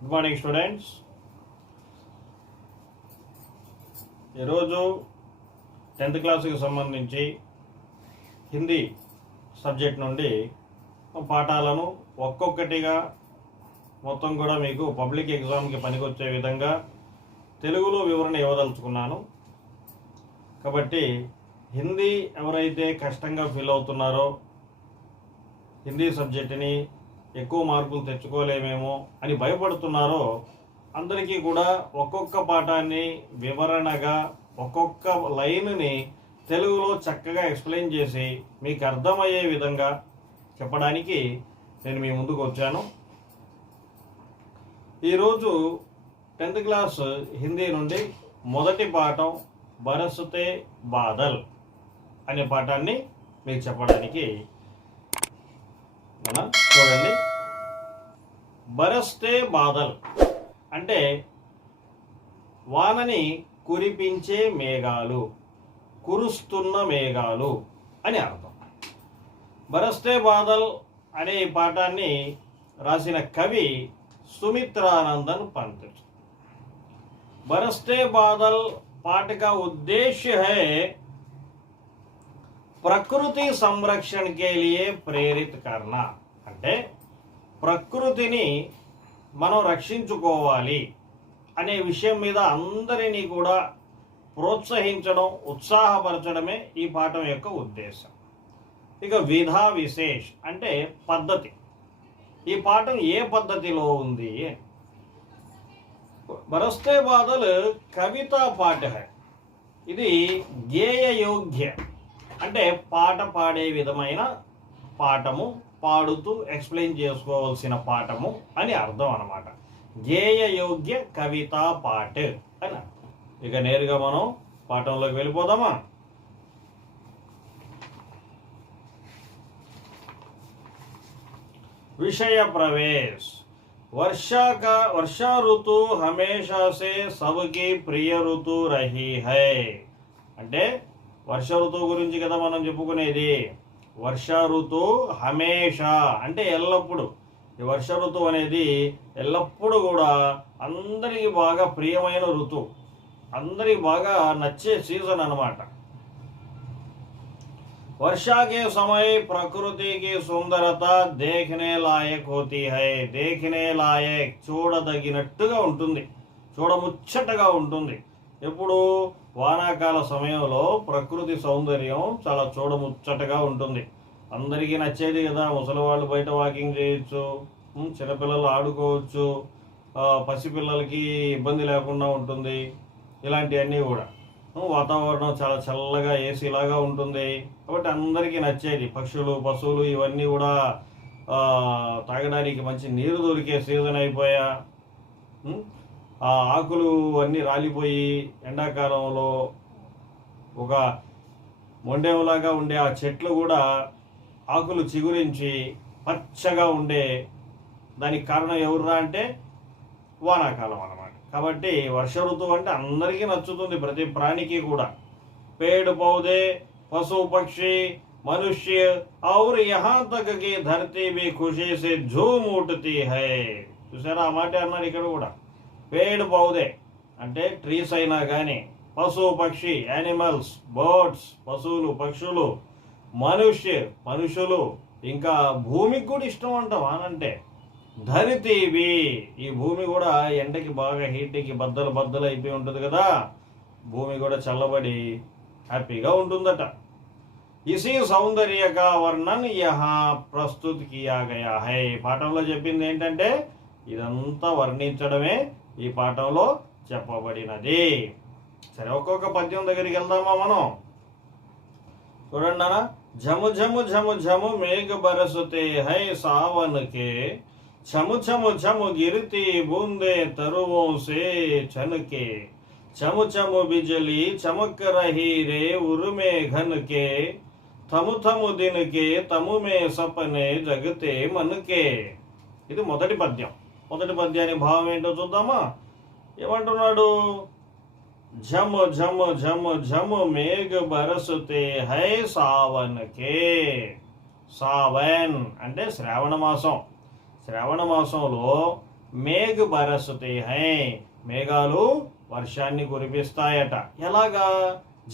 Good morning students. ఈరోజు 10th క్లాస్కి సంబంధించి హిందీ సబ్జెక్ట్ నుండి పాఠాలను ఒక్కొక్కటిగా మొత్తం కూడా మీకు పబ్లిక్ ఎగ్జామ్కి పనికొచ్చే విధంగా తెలుగులో వివరణ ఇవ్వదలుచుకున్నాను. కాబట్టి హిందీ ఎవరైతే కష్టంగా ఫీల్ అవుతున్నారో, హిందీ సబ్జెక్టుని ఎక్కువ మార్కులు తెచ్చుకోలేమేమో అని భయపడుతున్నారో, అందరికీ కూడా ఒక్కొక్క పాఠాన్ని వివరణగా ఒక్కొక్క లైన్ని తెలుగులో చక్కగా ఎక్స్ప్లెయిన్ చేసి మీకు అర్థమయ్యే విధంగా చెప్పడానికి నేను మీ ముందుకు వచ్చాను. ఈరోజు 10th క్లాస్ హిందీ నుండి మొదటి పాఠం బరసతే బాదల్ అనే పాఠాన్ని మీకు చెప్పడానికి మనం చూడండి. బరస్తే బాదల్ అంటే వానని కురిపించే మేఘాలు, కురుస్తున్న మేఘాలు అని అర్థం. బరస్తే బాదల్ అనే ఈ పాఠాన్ని రాసిన కవి सुमित्रानंदन पंत. बरसते बादल पाठ का उद्देश्य है प्रकृति संरक्षण के लिए प्रेरित करना. అంటే ప్రకృతిని మనం రక్షించుకోవాలి అనే విషయం మీద అందరినీ కూడా ప్రోత్సహించడం, ఉత్సాహపరచడమే ఈ పాఠం యొక్క ఉద్దేశం. ఇక విధా విశేష్ అంటే పద్ధతి. ఈ పాఠం ఏ పద్ధతిలో ఉంది? బరస్తే బాదల్ కవితా పాఠ. ఇది గేయ యోగ్య అంటే పాట పాడే విధమైన పాఠము, పాడుతూ ఎక్స్ప్లెయిన్ చేసుకోవాల్సిన పాఠము అని అర్థం అన్నమాట. గేయ యోగ్య కవితా పాఠ అని అర్థం. ఇక నేరుగా మనం పాఠంలోకి వెళ్ళిపోదామా? विषय प्रवेश. वर्षा ऋतु हमेशा से सबकी प्रिय ऋतु रही है. అంటే వర్ష ఋతువు గురించి కదా మనం చెప్పుకునేది. వర్ష ఋతు హమేషా అంటే ఎల్లప్పుడూ. ఈ వర్ష ఋతువు అనేది ఎల్లప్పుడూ కూడా అందరికీ బాగా ప్రియమైన ఋతువు, అందరికి బాగా నచ్చే సీజన్ అన్నమాట. वर्षा के समय प्रकृति की सुंदरता देखने लायक होती है. देखने लायक చూడదగినట్టుగా ఉంటుంది, చూడముచ్చటగా ఉంటుంది. ఎప్పుడు వానాకాల సమయంలో ప్రకృతి సౌందర్యం చాలా చూడముచ్చటగా ఉంటుంది. అందరికీ నచ్చేది కదా. ముసలివాళ్ళు బయట వాకింగ్ చేయొచ్చు, చిన్నపిల్లలు ఆడుకోవచ్చు, పసిపిల్లలకి ఇబ్బంది లేకుండా ఉంటుంది. ఇలాంటివన్నీ కూడా వాతావరణం చాలా చల్లగా ఏసీలాగా ఉంటుంది. కాబట్టి అందరికీ నచ్చేది. పక్షులు, పశువులు ఇవన్నీ కూడా తాగడానికి మంచి నీరు దొరికే సీజన్ అయిపోయా. ఆ ఆకులు అన్నీ రాలిపోయి ఎండాకాలంలో ఒక మొండెంలాగా ఉండే ఆ చెట్లు కూడా ఆకులు చిగురించి పచ్చగా ఉండే దానికి కారణం ఎవర్రా అంటే వానాకాలం అన్నమాట. కాబట్టి వర్ష ఋతువు అంటే అందరికీ నచ్చుతుంది, ప్రతి ప్రాణికి కూడా. पेड़ पौधे, पशु पक्षी, मनुष्य और यहाँ तक की धरती भी खुशी से झूम उठती है. చూసారా ఆ మాట అన్నారు ఇక్కడ కూడా. పేడ్ పౌదే అంటే ట్రీస్ అయినా కానీ, పశు పక్షి యానిమల్స్, బర్డ్స్ పశువులు పక్షులు, మనుషులు, ఇంకా భూమికి కూడా ఇష్టం అంట వానంటే. ధరితీవి ఈ భూమి కూడా ఎండకి బాగా హీట్కి బద్దలు అయిపోయి ఉంటుంది కదా, భూమి కూడా చల్లబడి హ్యాపీగా ఉంటుందట. ఇసి సౌందర్య కా వర్ణన్ యహా ప్రస్తుత్ కియా గయా హై. పాఠంలో చెప్పింది ఏంటంటే ఇదంతా వర్ణించడమే ఈ పాఠంలో చెప్పబడినది. సరే, ఒక్కొక్క పద్యం దగ్గరికి వెళ్దామా మనం? చూడండి అన్న. झमु झमु झमु झमु मेघ बरसते है सावन के, छमु छमु छमु गिरती बूंदे तरुओं से छनके, चमु चमु बिजली चमक रही रे उर्मे घन के, थमु थमु दिन के तमु में सपने जगते मन के. ఇది మొదటి పద్యం. మొదటి పద్యానికి భావం ఏంటో చూద్దామా? ఏమంటున్నాడు? झम झम झम झम मेघ बरसते है सावन के. సావన్ అంటే శ్రావణ మాసం. శ్రావణ మాసంలో మేఘ బరసతే హై, మేఘాలు వర్షాన్ని కురిపిస్తాయట. ఎలాగా?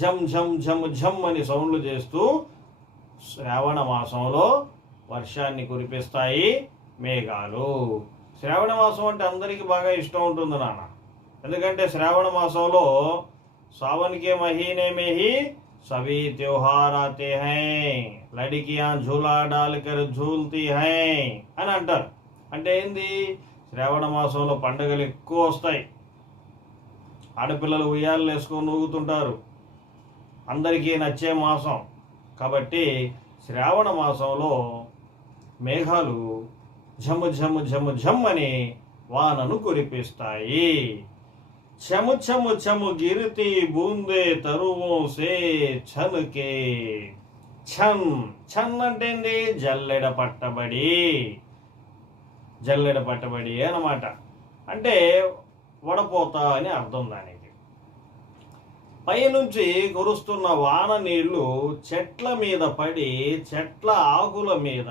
ఝమ్ ఝమ్ ఝమ్ ఝమ్ అని సౌండ్లు చేస్తూ శ్రావణ మాసంలో వర్షాన్ని కురిపిస్తాయి మేఘాలు. శ్రావణ మాసం అంటే అందరికీ బాగా ఇష్టం ఉంటుంది నాన్న. ఎందుకంటే శ్రావణ మాసంలో सावन के महीने में ही सभी त्योहार आते हैं, लड़कियां झूला डालकर झूलती हैं అని అంటారు. అంటే ఏంది? శ్రావణ మాసంలో పండుగలు ఎక్కువ వస్తాయి. ఆడపిల్లలు ఉయ్యాలు వేసుకొని ఊగుతుంటారు. అందరికీ నచ్చే మాసం కాబట్టి శ్రావణ మాసంలో మేఘాలు ఝమ్ ఝమ్ ఝమ్ ఝమ్ అని వానను కురిపిస్తాయి. छम छम छम गिरती बूंदे तरुवों से छन के. ఛన్ ఛన్ అంటే ఏంది? జల్లెడ పట్టబడి అన్నమాట. అంటే వడపోత అని అర్థం దానికి. పైనుంచి కురుస్తున్న వాన నీళ్లు చెట్ల మీద పడి చెట్ల ఆకుల మీద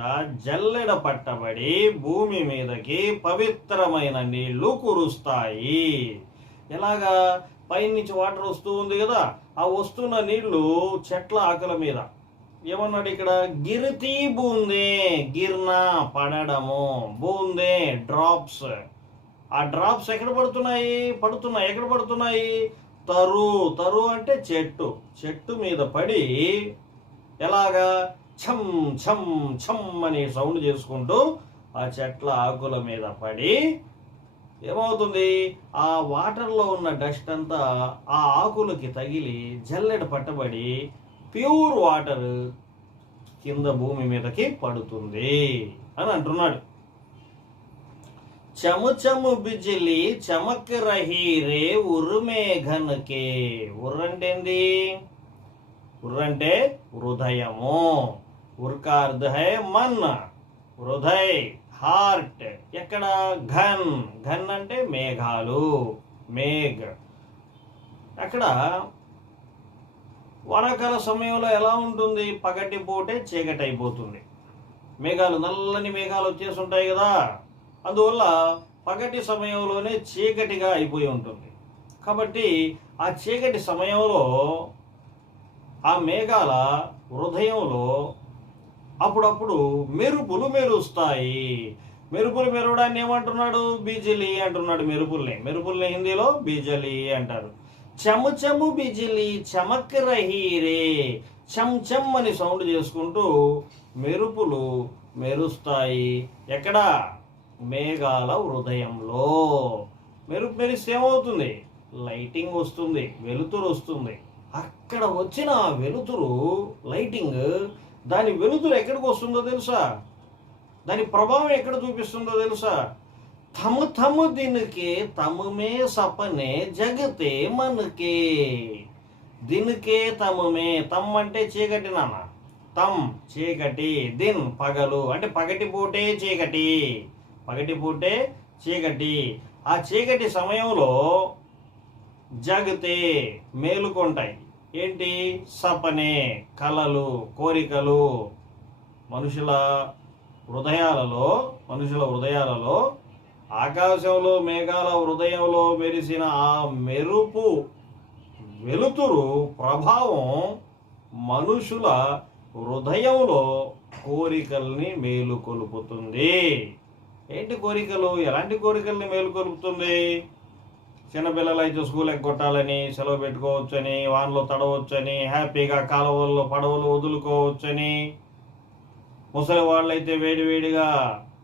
జల్లెడ పట్టబడి భూమి మీదకి పవిత్రమైన నీళ్లు కురుస్తాయి. ఎలాగా? పైనుంచి వాటర్ వస్తూ ఉంది కదా, ఆ వస్తున్న నీళ్లు చెట్ల ఆకుల మీద ఏమన్నాడు ఇక్కడ? గిరితి బూందే, గిర్నా పడడము, బూందే డ్రాప్స్. ఆ డ్రాప్స్ ఎక్కడ పడుతున్నాయి? ఎక్కడ పడుతున్నాయి? తరు అంటే చెట్టు మీద పడి ఎలాగా? ఛమ్ ఛమ్ ఛమ్ అని సౌండ్ చేసుకుంటూ ఆ చెట్ల ఆకుల మీద పడి ఏమవుతుంది? ఆ వాటర్లో ఉన్న డస్ట్ అంతా ఆ ఆకులకి తగిలి జల్లెడ పట్టబడి ప్యూర్ వాటర్ కింద భూమి మీదకి పడుతుంది అని అంటున్నాడు. చము చము బిజిలి చమక్ రహీ రే ఉర్మే ఘనకే. ఉర్రంటే ఏంది? ఉర్రంటే హృదయము. ఉర్కా అర్థ హై మన్, హృదయ్ హార్ట్. ఎక్కడ? ఘన్. ఘన్ అంటే మేఘాలు, మేఘ్. అక్కడ వానాకాల సమయంలో ఎలా ఉంటుంది? పగటి పూటే చీకటి అయిపోతుంది. మేఘాలు నల్లని మేఘాలు వచ్చేసి ఉంటాయి కదా, అందువల్ల పగటి సమయంలోనే చీకటిగా అయిపోయి ఉంటుంది. కాబట్టి ఆ చీకటి సమయంలో ఆ మేఘాల హృదయంలో అప్పుడప్పుడు మెరుపులు మెరుస్తాయి. మెరుపులు మెరవడాన్ని ఏమంటున్నాడు? బిజిలి అంటున్నాడు. మెరుపుల్ని హిందీలో బిజలి అంటారు. చము చము బిజిలి చమక్ రహీ రే. చమ్ చమ్ అని సౌండ్ చేసుకుంటూ మెరుపులు మెరుస్తాయి. ఎక్కడ? మేఘాల హృదయంలో. మెరుపు మెరిస్తే ఏమవుతుంది? లైటింగ్ వస్తుంది, వెలుతురు వస్తుంది. అక్కడ వచ్చిన వెలుతురు, లైటింగ్, దాని వెలుతురు ఎక్కడికి వస్తుందో తెలుసా? దాని ప్రభావం ఎక్కడ చూపిస్తుందో తెలుసా? थम थम दिन के तम में सपने जगते मन के. दिन के तम में, తమ్ అంటే చీకటి నాన్న, తమ్ చీకటి, దిన్ పగలు అంటే పగటి పూటే చీకటి. ఆ చీకటి సమయంలో జగతే మేలుకొంటాయి. ఏంటి? సపనే కలలు, కోరికలు. మనుషుల హృదయాలలో ఆకాశంలో మేఘాల హృదయంలో మెరిసిన ఆ మెరుపు వెలుతురు ప్రభావం మనుషుల హృదయంలో కోరికల్ని మేలుకొలుపుతుంది. ఏంటి కోరికలు? ఎలాంటి కోరికల్ని మేలుకొలుపుతుంది? చిన్నపిల్లలు అయితే స్కూల్ ఎగ్గొట్టాలని, సెలవు పెట్టుకోవచ్చని, వానలో తడవచ్చని, హ్యాపీగా కాలువల్లో పడవలు వదులుకోవచ్చని, ముసలి వాళ్ళైతే వేడివేడిగా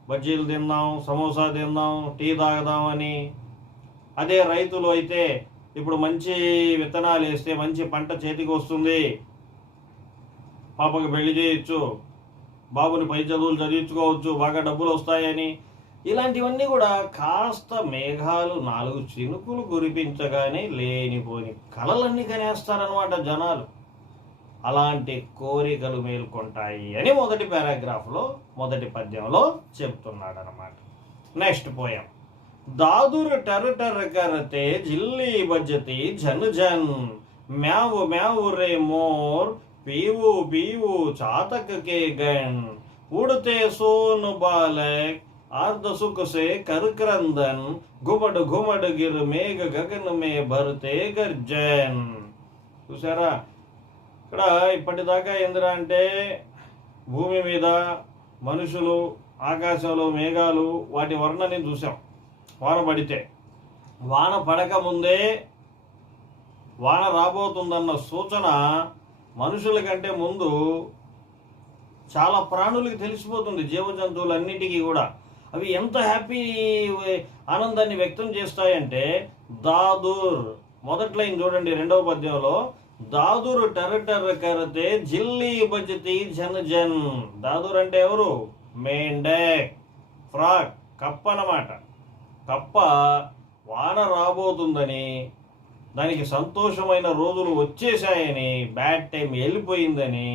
బజ్జీలు తిందాం, సమోసా తిందాం, టీ తాగదామని. అదే రైతులు అయితే ఇప్పుడు మంచి విత్తనాలు వేస్తే మంచి పంట చేతికి వస్తుంది, పాపకి పెళ్లి చేయొచ్చు, బాబుని పై చదువులు చదివించుకోవచ్చు, బాగా డబ్బులు వస్తాయని. ఇలాంటివన్నీ కూడా కాస్త మేఘాలు 4 చినుకులు కురిపించగానే లేనిపోని కలలన్నీ కనేస్తారనమాట జనాలు. అలాంటి కోరికలు మేల్కొంటాయి అని మొదటి పారాగ్రాఫ్లో, మొదటి పద్యంలో చెప్తున్నాడు అనమాట. Next poem. దాదురు టర్ టర్ కరతే జిల్లి బజ్జతి झन झन, म्याऊ म्याऊ रे मोर पीवू पीवू चातक के गण, उड़ते सोन बालक आर्द सुख से कर क्रंदन घुमड घुमड गिर మేఘ గగన మే భరతే గర్జన్. చూసారా, ఇక్కడ ఇప్పటిదాకా ఏందిరా అంటే భూమి మీద మనుషులు, ఆకాశంలో మేఘాలు, వాటి వర్ణని చూసాం. వాన పడితే, వాన పడక ముందే వాన రాబోతుందన్న సూచన మనుషుల కంటే ముందు చాలా ప్రాణులకి తెలిసిపోతుంది, జీవజంతువులన్నిటికీ కూడా. అవి ఎంత హ్యాపీ ఆనందాన్ని వ్యక్తం చేస్తాయంటే, దాదూర్ మొదటి లైన్ చూడండి, రెండవ పద్యంలో, దాదూర్ టర్ర టర్ర కరతే జిల్లీ బజతి జన్ జన్. దాదూర్ అంటే ఎవరు? మేండక్, ఫ్రాక్, కప్ప అన్నమాట. కప్ప వాన రాబోతుందని, దానికి సంతోషమైన రోజులు వచ్చేసాయని, బ్యాడ్ టైం వెళ్ళిపోయిందని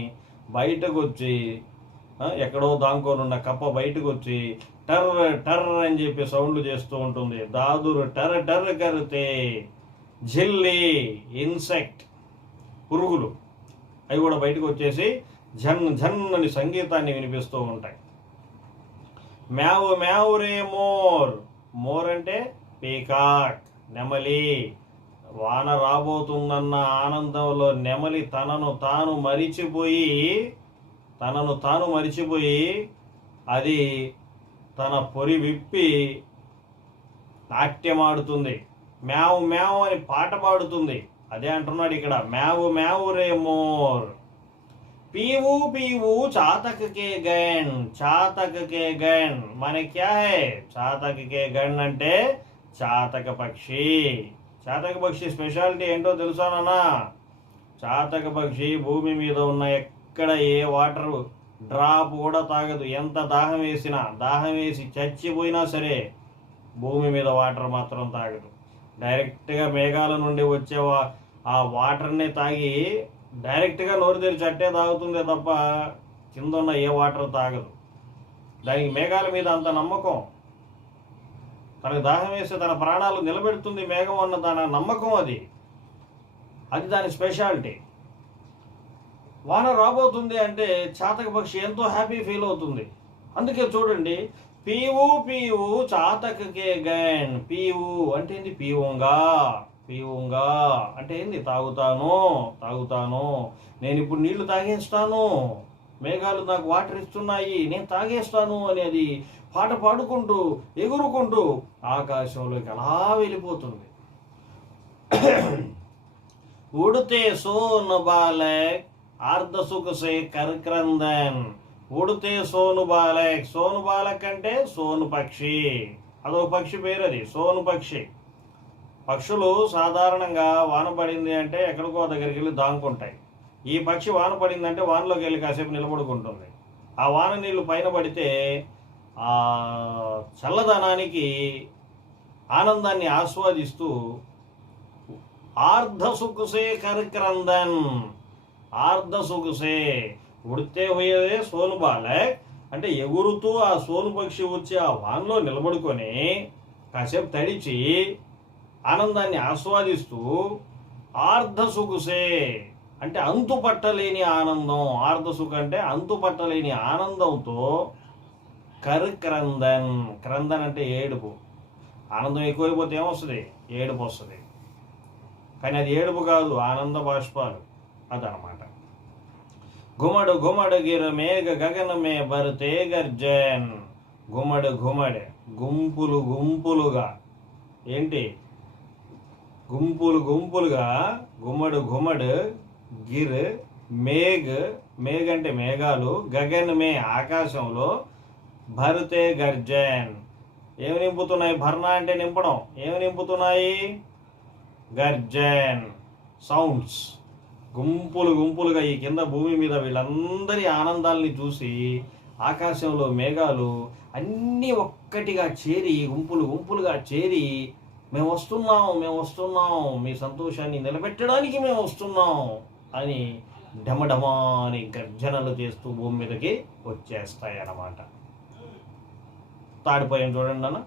బయటకు వచ్చి, ఎక్కడో దాంకోనున్న కప్ప బయటకు వచ్చి టర్ర టర్ర అని చెప్పి సౌండ్లు చేస్తూ ఉంటుంది. దాదురు టర్ర టర్ర కరితే జిల్లి, ఇన్సెక్ట్, పురుగులు, అవి కూడా బయటకు వచ్చేసి ఝన్ ఝన్ అని సంగీతాన్ని వినిపిస్తూ ఉంటాయి. మ్యావు మ్యావు రే మోర్. మోర్ అంటే పీకాక్, నెమలి. వాన రాబోతుందన్న ఆనందంలో నెమలి తనను తాను మరిచిపోయి అది తన పొరి విప్పి నాట్యమాడుతుంది. మ్యావు మ్యావు అని పాట పాడుతుంది. అదే అంటున్నాడు ఇక్కడ, మ్యావు మ్యావు రే మోర్. పీవు పీవు చాతక్ కే గన్. చాతక్ కే గన్ మన క్యా హై? చాతక్ కే గన్ అంటే చాతక పక్షి. చాతక పక్షి స్పెషాలిటీ ఏంటో తెలుసానన్నా? చాతక పక్షి భూమి మీద ఉన్న ఎక్కడ ఏ వాటర్ డ్రాప్ కూడా తాగదు. ఎంత దాహం వేసి చచ్చిపోయినా సరే భూమి మీద వాటర్ మాత్రం తాగదు. డైరెక్ట్గా మేఘాల నుండి వచ్చే ఆ వాటర్ని తాగి డైరెక్ట్గా నోరు తెరిచి అట్టే తాగుతుందే తప్ప కింద ఉన్న ఏ వాటర్ తాగదు. దానికి మేఘాల మీద అంత నమ్మకం. తనకు దాహం వేస్తే తన ప్రాణాలు నిలబెడుతుంది మేఘం అన్న దాని నమ్మకం. అది దాని స్పెషాలిటీ. వాన రాబోతుంది అంటే చాతక పక్షి ఎంతో హ్యాపీ ఫీల్ అవుతుంది. అందుకే చూడండి, పీవు పీవు చాతకకే గన్. పీవు అంటే ఏంది? పీవుంగా. పీవుంగా అంటే ఏంది? తాగుతాను. నేను ఇప్పుడు నీళ్లు తాగేస్తాను, మేఘాలు నాకు వాటర్ ఇస్తున్నాయి, నేను తాగేస్తాను అనేది పాట పాడుకుంటూ ఎగురుకుంటూ ఆకాశంలోకి అలా వెళ్ళిపోతుంది. ఉడితే సోను బాలక్ ఆర్ధ సుఖ సే కర్క్రందన్. ఉడితే సోను బాలక్. సోను బాలక్ అంటే సోను పక్షి. అదొక పక్షి పేరు, అది సోను పక్షి. పక్షులు సాధారణంగా వాన పడింది అంటే ఎక్కడికో దగ్గరికి వెళ్ళి దాంకుంటాయి. ఈ పక్షి వాన పడిందంటే వానలోకి వెళ్ళి కాసేపు నిలబడుకుంటుంది. ఆ వాన నీళ్లు పైన పడితే ఆ చల్లదనానికి ఆనందాన్ని ఆస్వాదిస్తూ ఆర్ధ సుఖసే కర్క్రందన్. ఆర్ధ సుఖసే ఉడితే పోయేదే సోను బాలక్ అంటే ఎగురుతూ ఆ సోను పక్షి వచ్చి ఆ వానలో నిలబడుకొని కాసేపు తడిచి ఆనందాన్ని ఆస్వాదిస్తూ ఆర్ధ సుఖసే అంటే అంతుపట్టలేని ఆనందం. ఆర్ధ సుఖ అంటే అంతుపట్టలేని ఆనందంతో కర్క్రందన్. క్రందన్ అంటే ఏడుపు. ఆనందం ఎక్కువైపోతే ఏమొస్తుంది? ఏడుపు వస్తుంది. కానీ అది ఏడుపు కాదు, ఆనంద బాష్పాలు. అదనమాట. घुमड़ घुमड़ गिर మేఘ గగనమే భరతే గర్జన్. घुमड़ घुमड़ గుంపులు గుంపులుగా. ఏంటి? గుంపులు గుంపులుగా. घुमड़ घुमड़ గిర్ మేఘ. మేఘ అంటే మేఘాలు. గగనమే ఆకాశంలో. భరతే గర్జన్ ఏమి నింపుతున్నాయి? భర్ణ అంటే నింపడం. ఏమి నింపుతున్నాయి? Curzon sounds. గుంపులు గుంపులుగా ఈ కింద భూమి మీద వీళ్ళందరి ఆనందాలని చూసి ఆకాశంలో మేఘాలు అన్నీ ఒక్కటిగా చేరి, గుంపులు గుంపులుగా చేరి, మేము వస్తున్నాం, మీ సంతోషాన్ని నిలబెట్టడానికి మేము వస్తున్నాం అని డమడమాని గర్జనలు చేస్తూ భూమి మీదకి వచ్చేస్తాయి అన్నమాట. తాడిపోయాం చూడండి అన్న.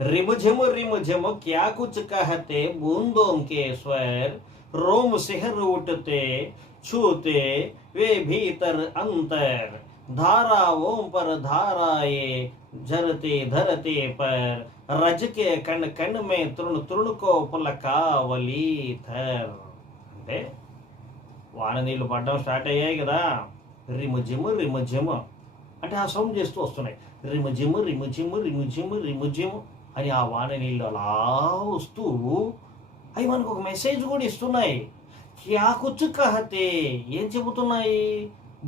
रिमझिम रिमझिम क्या कुछ कहते बूंदों के स्वर, रोम सिहर उठते छूते वे भीतर अंतर, धारा ओम पर धाराए जरते धरते पर रज के कण कण में तृण तृण को పులకావలి థర్. అంటే వాన నీళ్ళు పడడం స్టార్ట్ అయ్యాయి కదా, రిముజిము రిముజిము అంటే ఆ సౌండ్ చేస్తూ వస్తున్నాయి. రిముజిము రిముజిము రిముజిము రిముజిము అని ఆ వాన నీళ్ళు అలా వస్తూ అవి మనకు ఒక మెసేజ్ కూడా ఇస్తున్నాయి. క్యా కుచ్ కహతే, ఏం చెబుతున్నాయి?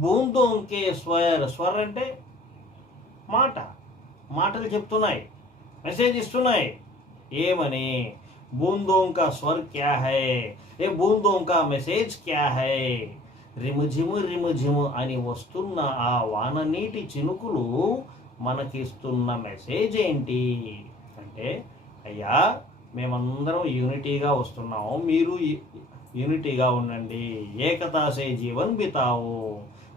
బూందోంకే స్వర్, స్వర్ అంటే మాట, మాటలు చెప్తున్నాయి, మెసేజ్ ఇస్తున్నాయి. ఏమని? బూందోं का स्वर क्या है, ఏ బూందోं का మెసేజ్ క్యా హై. రిముజిము రిముజిము అని వస్తున్న ఆ వాన నీటి చినుకులు మనకిస్తున్న మెసేజ్ ఏంటి అంటే, అయ్యా మేమందరం యూనిటీగా వస్తున్నాము, మీరు యూనిటీగా ఉండండి. ఏకతాసే జీవన్ బితావు,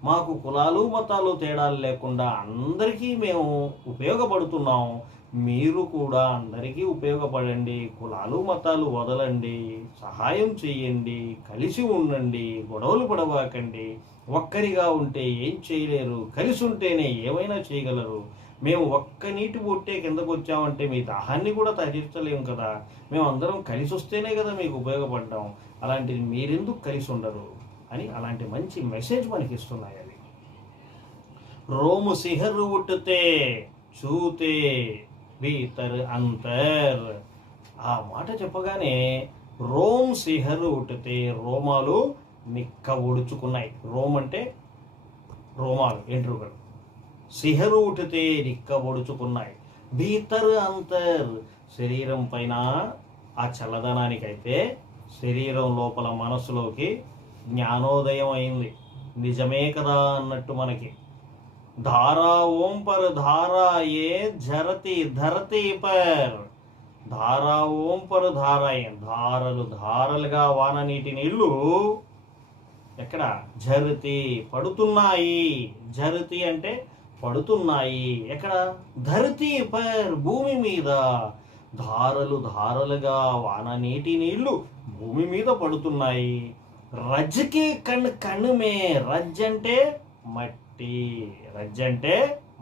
మాకు కులాలు మతాలు తేడాలు లేకుండా అందరికీ మేము ఉపయోగపడుతున్నాం. మీరు కూడా అందరికీ ఉపయోగపడండి, కులాలు మతాలు వదలండి, సహాయం చేయండి, కలిసి ఉండండి, గొడవలు పడవాకండి. ఒక్కరిగా ఉంటే ఏం చేయలేరు, కలిసి ఉంటేనే ఏమైనా చేయగలరు. మేము ఒక్క నీటి బొట్టే కిందకు వచ్చామంటే మీ దాహాన్ని కూడా తీర్చలేము కదా. మేము అందరం కలిసి వస్తేనే కదా మీకు ఉపయోగపడ్డాం. అలాంటిది మీరెందుకు కలిసి ఉండరు అని అలాంటి మంచి మెసేజ్ మనకి ఇస్తున్నాయి అవి. రోము సిహరు ఉట్టితే చూతే భీతర్ అంతర్. ఆ మాట చెప్పగానే రోమ్ సిహరు ఉట్టితే, రోమాలు నిక్క ఒడుచుకున్నాయి. రోమ్ అంటే రోమాలు, ఎంట్రుకలు. సిహరు ఉట్టితే నిక్క ఒడుచుకున్నాయి. భీతర్ అంతర్, శరీరం పైన ఆ చల్లదనానికైతే శరీరం లోపల మనసులోకి జ్ఞానోదయం అయింది. నిజమే కదా అన్నట్టు మనకి. ధారా ఓం పర్ ధారా ఏ జరతి ధరతి పర్, ధారా ఓం పర్ ధారాయే, ధారలు ధారలుగా వాన నీటి నీళ్లు ఎక్కడ? జరతి పడుతున్నాయి. జరతి అంటే పడుతున్నాయి. ఎక్కడ? ధరతి పర్, భూమి మీద. ధారలు ధారలుగా వాన నీటి నీళ్లు భూమి మీద పడుతున్నాయి. రజ్కి కణ్ కణుమే, రజ్ అంటే మట్టి, రజ్ అంటే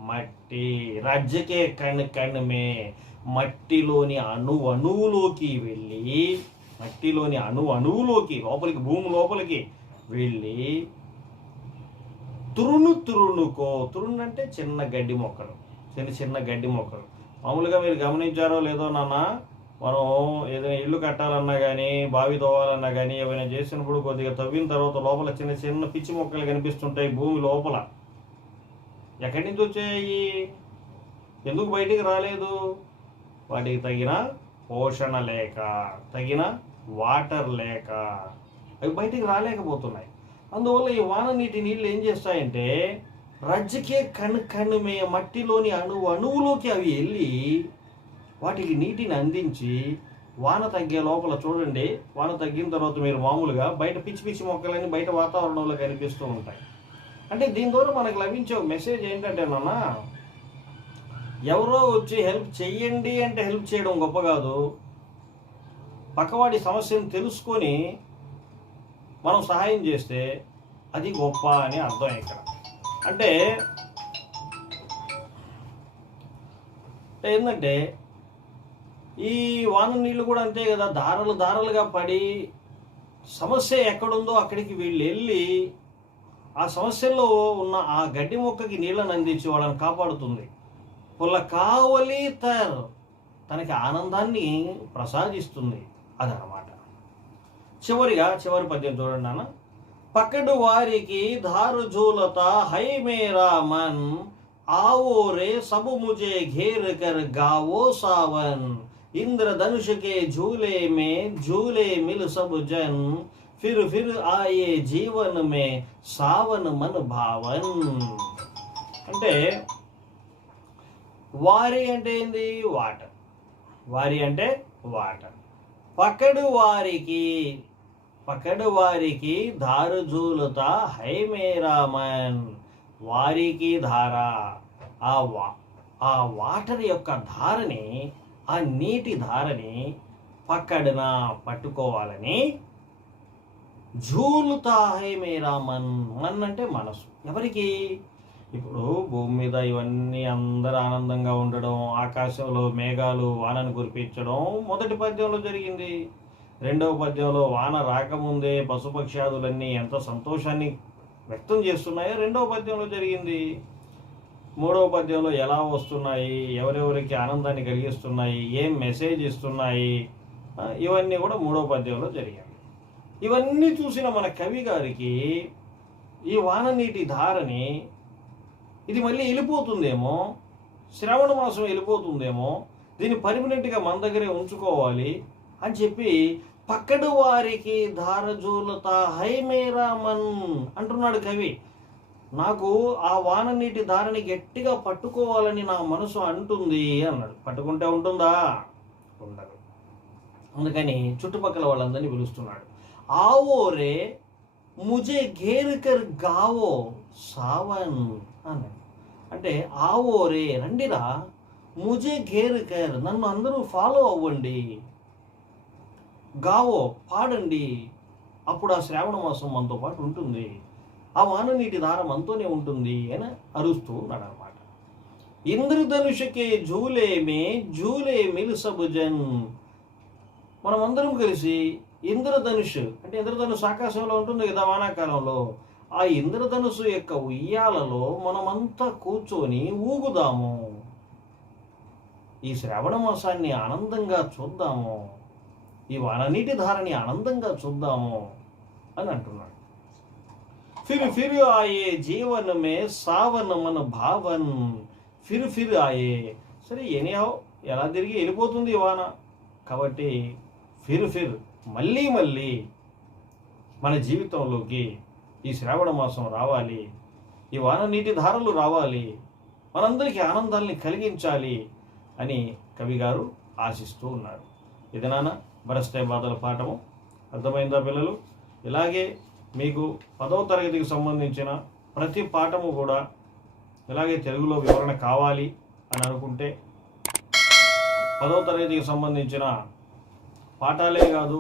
మట్టి. రజ్కే కణ్ కణుమే, మట్టిలోని అణువులోకి వెళ్ళి, మట్టిలోని అణువులోకి లోపలికి, భూమి లోపలికి వెళ్ళి తురునుకో, తురును అంటే చిన్న గడ్డి మొక్కలు, చిన్న గడ్డి మొక్కలు. మామూలుగా మీరు గమనించారో లేదో నాన్న, మనం ఏదైనా ఇల్లు కట్టాలన్నా కానీ, బావి తవ్వాలన్నా కానీ, ఏమైనా చేసినప్పుడు కొద్దిగా తవ్విన తర్వాత లోపల చిన్న పిచ్చి మొక్కలు కనిపిస్తుంటాయి భూమి లోపల. ఎక్కడి నుంచి వచ్చాయి? ఎందుకు బయటికి రాలేదు? వాటికి తగిన పోషణ లేక, తగిన వాటర్ లేక అవి బయటికి రాలేకపోతున్నాయి. అందువల్ల ఈ వాన నీటి నీళ్ళు ఏం చేస్తాయంటే, రజ్జకే కణుమే, మట్టిలోని అణువులోకి అవి వెళ్ళి వాటికి నీటిని అందించి, వాన తగ్గే లోపల చూడండి, వాన తగ్గిన తర్వాత మీరు మామూలుగా బయట పిచ్చి పిచ్చి మొక్కలన్నీ బయట వాతావరణంలో కనిపిస్తూ ఉంటాయి. అంటే దీని ద్వారా మనకు లభించే ఒక మెసేజ్ ఏంటంటే నాన్న, ఎవరో వచ్చి హెల్ప్ చెయ్యండి అంటే హెల్ప్ చేయడం గొప్ప కాదు, పక్కవాడి సమస్యను తెలుసుకొని మనం సహాయం చేస్తే అది గొప్ప అని అర్థం ఇక్కడ. అంటే ఏంటంటే ఈ వాన నీళ్ళు కూడా అంతే కదా, ధారలుగా పడి సమస్య ఎక్కడుందో అక్కడికి వీళ్ళు వెళ్ళి ఆ సమస్యలో ఉన్న ఆ గడ్డి మొక్కకి నీళ్ళని అందించి వాళ్ళని కాపాడుతుంది. పులకావలి థర్, తనకి ఆనందాన్ని ప్రసాదిస్తుంది. అదనమాట. చివరి పద్యం చూడండి నాన్న. పకడు వారికి ధారు झूलता है मेरा मन, आओ रे सब मुझे घेर कर गावो सावन, इंद्रधनुष के झूले में झूले मिल सब जन, फिर आए जीवन में सावन मन भावन. అంటే వారి అంటే ఏంది? వాటర్. వారి అంటే వాటర్. పకడు వారికి ధారు झूलता है मेरा मन, వారికి ధార, ఆ వాటర్ యొక్క ధారని, ఆ నీటి ధారని పక్కడన పట్టుకోవాలని, झूलता है मेरा मन, మన్ అంటే మనసు. ఎవరికి? ఇప్పుడు భూమి మీద ఇవన్నీ అందరూ ఆనందంగా ఉండడం, ఆకాశంలో మేఘాలు వానను కురిపించడం మొదటి పద్యంలో జరిగింది. రెండవ పద్యంలో వాన రాకముందే పశుపక్ష్యాదులన్నీ ఎంత సంతోషాన్ని వ్యక్తం చేస్తున్నాయో రెండవ పద్యంలో జరిగింది. మూడవ పద్యంలో ఎలా వస్తున్నాయి, ఎవరెవరికి ఆనందాన్ని కలిగిస్తున్నాయి, ఏం మెసేజ్ ఇస్తున్నాయి, ఇవన్నీ కూడా మూడవ పద్యంలో జరిగాయి. ఇవన్నీ చూసిన మన కవి గారికి ఈ వాన నీటి ధారని ఇది మళ్ళీ వెళ్ళిపోతుందేమో, శ్రావణ మాసం వెళ్ళిపోతుందేమో, దీన్ని పర్మనెంట్గా మన దగ్గరే ఉంచుకోవాలి అని చెప్పి పక్కడు వారికి ధారజూలత హై మేరా మన్ అంటున్నాడు కవి. నాకు ఆ వాన నీటి ధారని గట్టిగా పట్టుకోవాలని నా మనసు అంటుంది అన్నాడు. పట్టుకుంటే ఉంటుందా? ఉండదు. అందుకని చుట్టుపక్కల వాళ్ళందరినీ పిలుస్తున్నాడు. ఆవోరే ముజే ఘేరుకర్ గావో సావన్ అన్నాడు. అంటే ఆవోరే రండిరా, ముజే ఘేరుకర్ నన్ను అందరూ ఫాలో అవ్వండి, గావో పాడండి, అప్పుడు ఆ శ్రావణ మాసం మనతో పాటు ఉంటుంది, ఆ వాన నీటి దార మనతోనే ఉంటుంది అని అరుస్తూ ఉన్నాడు అనమాట. ఇంద్రధనుషకే జూలే మిల్ సబుజన్. మనమందరం కలిసి ఇంద్రధనుష్ అంటే ఇంద్రధనుసు ఆకాశంలో ఉంటుంది కదా వానాకాలంలో, ఆ ఇంద్రధనుసు యొక్క ఉయ్యాలలో మనమంతా కూర్చొని ఊగుదాము, ఈ శ్రావణ మాసాన్ని ఆనందంగా చూద్దాము, ఈ వాననీటి ధారని ఆనందంగా చూద్దాము అని అంటున్నాడు. ఫిర్ ఆయే జీవన్ మే సావన్ మన భావన్ ఫిర్ ఆయే. సరే ఎనీహౌ ఎలా తిరిగి వెళ్ళిపోతుంది వాన, కాబట్టి ఫిర్ మళ్ళీ మన జీవితంలోకి ఈ శ్రావణ మాసం రావాలి, ఈ వాన నీటి ధారలు రావాలి, మనందరికీ ఆనందాల్ని కలిగించాలి అని కవి గారు ఆశిస్తూ ఉన్నారు. ఇది నాన్న బరస్టే బాధల పాఠము అర్థమైందా పిల్లలు? ఇలాగే మీకు 10వ తరగతికి సంబంధించిన ప్రతి పాఠము కూడా ఇలాగే తెలుగులో వివరణ కావాలి అని అనుకుంటే 10వ తరగతికి సంబంధించిన పాఠాలే కాదు,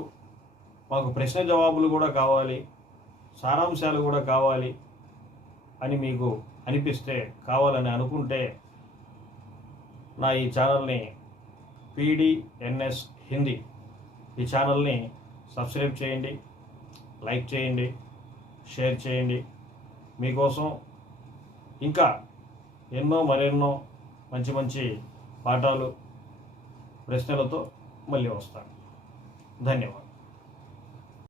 మాకు ప్రశ్న జవాబులు కూడా కావాలి, సారాంశాలు కూడా కావాలి అని మీకు అనిపిస్తే, కావాలని అనుకుంటే నా ఈ ఛానల్ని PDNS హిందీ ఈ ఛానల్ని సబ్స్క్రైబ్ చేయండి, లైక్ చేయండి, షేర్ చేయండి. మీకోసం ఇంకా మరెన్నో మంచి పాఠాలు ప్రశ్నలతో మళ్ళీ వస్తాను. ధన్యవాదాలు.